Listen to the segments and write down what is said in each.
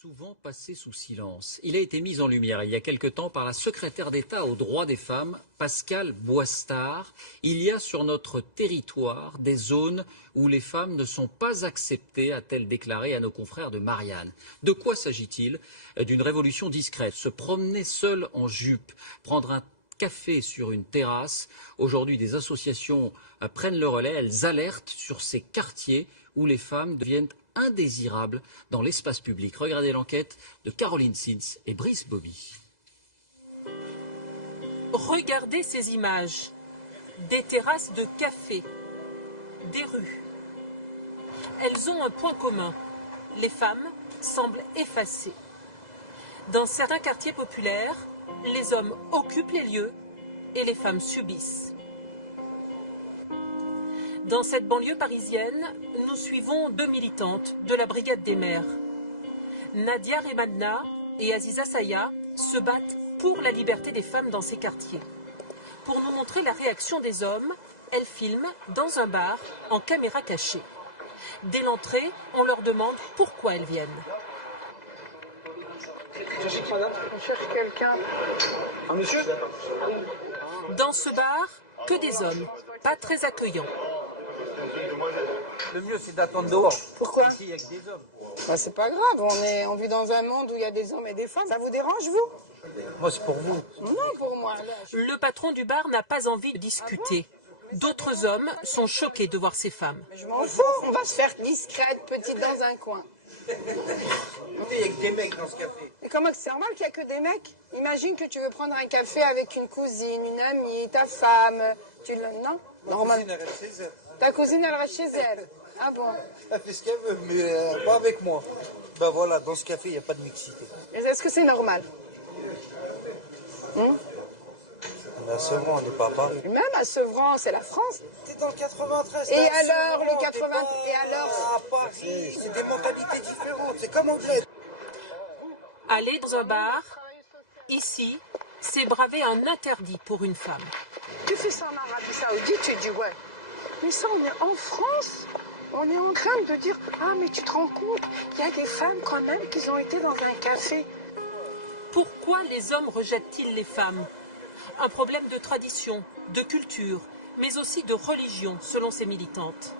Souvent passé sous silence. Il a été mis en lumière il y a quelque temps par la secrétaire d'État aux droits des femmes, Pascale Boistard. Il y a sur notre territoire des zones où les femmes ne sont pas acceptées, a-t-elle déclaré à nos confrères de Marianne. De quoi s'agit-il? D'une révolution discrète. Se promener seule en jupe, prendre un café sur une terrasse. Aujourd'hui, des associations prennent le relais. Elles alertent sur ces quartiers où les femmes deviennent indésirables dans l'espace public. Regardez l'enquête de Caroline Sins et Brice Bobby. Regardez ces images. Des terrasses de café, des rues. Elles ont un point commun. Les femmes semblent effacées. Dans certains quartiers populaires, les hommes occupent les lieux et les femmes subissent. Dans cette banlieue parisienne, nous suivons deux militantes de la Brigade des mères. Nadia Remadna et Aziza Saya se battent pour la liberté des femmes dans ces quartiers. Pour nous montrer la réaction des hommes, elles filment dans un bar en caméra cachée. Dès l'entrée, on leur demande pourquoi elles viennent. On cherche quelqu'un. Un monsieur? Dans ce bar, que des hommes, pas très accueillants. Le mieux, c'est d'attendre dehors. Pourquoi? Ici, il n'y a que des hommes. Bah, c'est pas grave, on vit dans un monde où il y a des hommes et des femmes. Ça vous dérange, vous? Moi, c'est pour vous. Non, pour moi. Là, Le patron du bar n'a pas envie de discuter. D'autres hommes sont choqués de voir ces femmes. je m'en fous, on va se faire discrète, petite dans un coin. Il n'y a que des mecs dans ce café. Mais comment c'est normal qu'il n'y a que des mecs? Imagine que tu veux prendre un café avec une cousine, une amie, ta femme. Non? Normal. Elle reste chez elle. Ta cousine, elle reste chez elle. Ah bon? Elle fait ce qu'elle veut, mais pas avec moi. Ben voilà, dans ce café, il n'y a pas de mixité. Est-ce que c'est normal? On est à Sevran, on n'est pas à Paris. Même à Sevran, c'est la France. T'es dans le 93. Et t'es à alors, Sevran, le 80... t'es pas Et alors? à Paris, c'est des mentalités différentes. C'est comme anglais. Aller dans un bar, ici, c'est braver un interdit pour une femme. Tu fais ça en Arabie Saoudite, tu dis ouais. Mais ça, on est en France. On est en train de dire, ah mais tu te rends compte, il y a des femmes quand même qui ont été dans un café. Pourquoi les hommes rejettent-ils les femmes? Un problème de tradition, de culture, mais aussi de religion, selon ces militantes.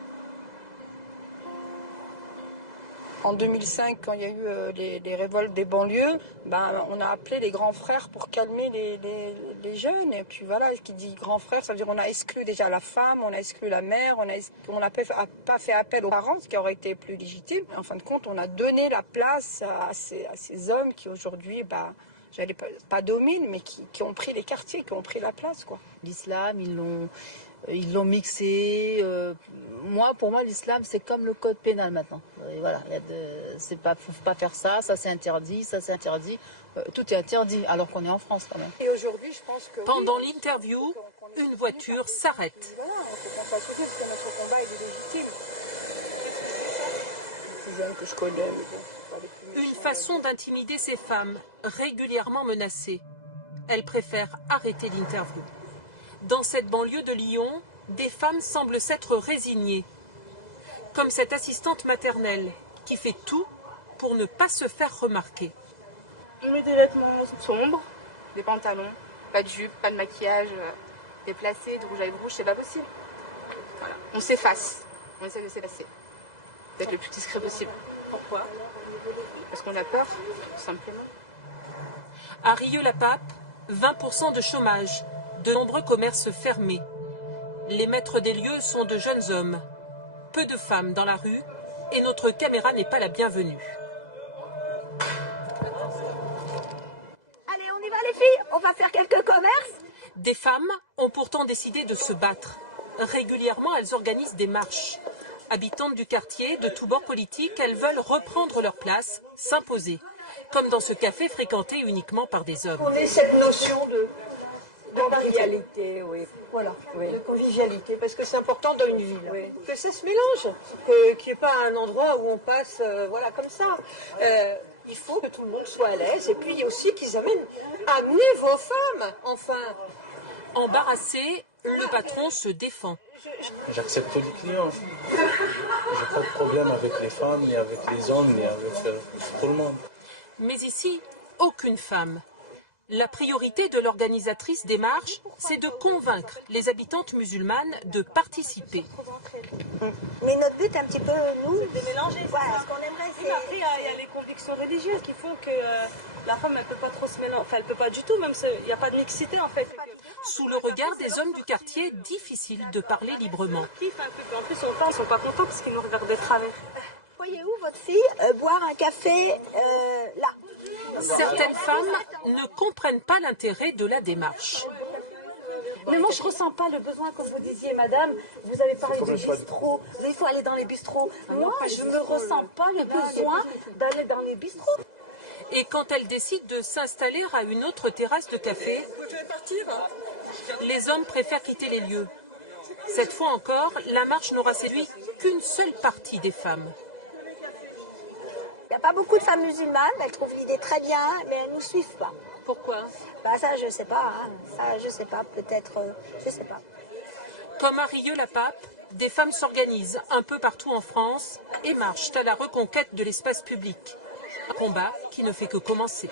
En 2005, quand il y a eu les révoltes des banlieues, on a appelé les grands frères pour calmer les jeunes. Et puis voilà, qui dit grand frère, ça veut dire on a exclu déjà la femme, on a exclu la mère, on n'a pas fait appel aux parents, ce qui aurait été plus légitime. En fin de compte, on a donné la place à ces hommes qui aujourd'hui, j'allais pas dominent, mais qui ont pris les quartiers, qui ont pris la place, quoi. L'islam, ils l'ont mixé. Pour moi, l'islam, c'est comme le code pénal maintenant. Et voilà, faut pas faire ça, ça c'est interdit, ça c'est interdit. Tout est interdit, alors qu'on est en France quand même. Et aujourd'hui, je pense que... Pendant l'interview, une voiture s'arrête. Voilà, on faut qu'on fasse parce que notre combat est légitime. Des jeunes que je connais, Une façon d'intimider ces femmes, régulièrement menacées. Elles préfèrent arrêter l'interview. Dans cette banlieue de Lyon, des femmes semblent s'être résignées. Comme cette assistante maternelle qui fait tout pour ne pas se faire remarquer. Je mets des vêtements sombres, des pantalons, pas de jupe, pas de maquillage déplacé, de rouge à lèvres rouge, c'est pas possible. Voilà. On s'efface, on essaie de s'effacer, d'être le plus discret possible. Pourquoi? Parce qu'on a peur, tout simplement. À Rieux-la-Pape, 20% de chômage, de nombreux commerces fermés. Les maîtres des lieux sont de jeunes hommes. Peu de femmes dans la rue et notre caméra n'est pas la bienvenue. Allez, on y va les filles, on va faire quelques commerces. Des femmes ont pourtant décidé de se battre. Régulièrement, elles organisent des marches. Habitantes du quartier, de tous bords politiques, elles veulent reprendre leur place, s'imposer. Comme dans ce café fréquenté uniquement par des hommes. On est cette notion de convivialité, oui. Voilà, oui. De convivialité, parce que c'est important dans une ville. Oui. Que ça se mélange, qu'il n'y ait pas un endroit où on passe comme ça. Il faut que tout le monde soit à l'aise, et puis aussi qu'ils amenez vos femmes, enfin. Embarrassé, le patron se défend. J'accepte tous les clients. J'ai pas de problème avec les femmes, ni avec les hommes, ni avec tout le monde. Mais ici, aucune femme. La priorité de l'organisatrice des marches, c'est de convaincre les habitantes musulmanes de participer. Mais notre but, un petit peu, nous, de mélanger. Voilà, ce qu'on aimerait, c'est... Après, il y a les convictions religieuses qui font que la femme, elle peut pas trop se mélanger. Enfin, elle peut pas du tout, même il n'y a pas de mixité, en fait. Sous le regard des hommes du quartier, difficile de parler librement. En plus, ils ne sont pas contents parce qu'ils nous regardent de travers. Voyez-vous votre fille boire un café là? Certaines femmes ne comprennent pas l'intérêt de la démarche. Mais moi, je ressens pas le besoin, comme vous disiez, madame. Vous avez parlé de bistrots. Il faut aller dans les bistrots. Moi, je ne me ressens pas le besoin d'aller dans les bistrots. Et quand elle décide de s'installer à une autre terrasse de café, les hommes préfèrent quitter les lieux. Cette fois encore, la marche n'aura séduit qu'une seule partie des femmes. Il n'y a pas beaucoup de femmes musulmanes, elles trouvent l'idée très bien, mais elles ne nous suivent pas. Pourquoi? Ça, je sais pas. Hein. Ça, je sais pas. Peut-être, je sais pas. Comme à Rieux-la-Pape, des femmes s'organisent un peu partout en France et marchent à la reconquête de l'espace public. Un combat qui ne fait que commencer.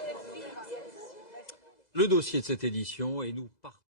Le dossier de cette édition et nous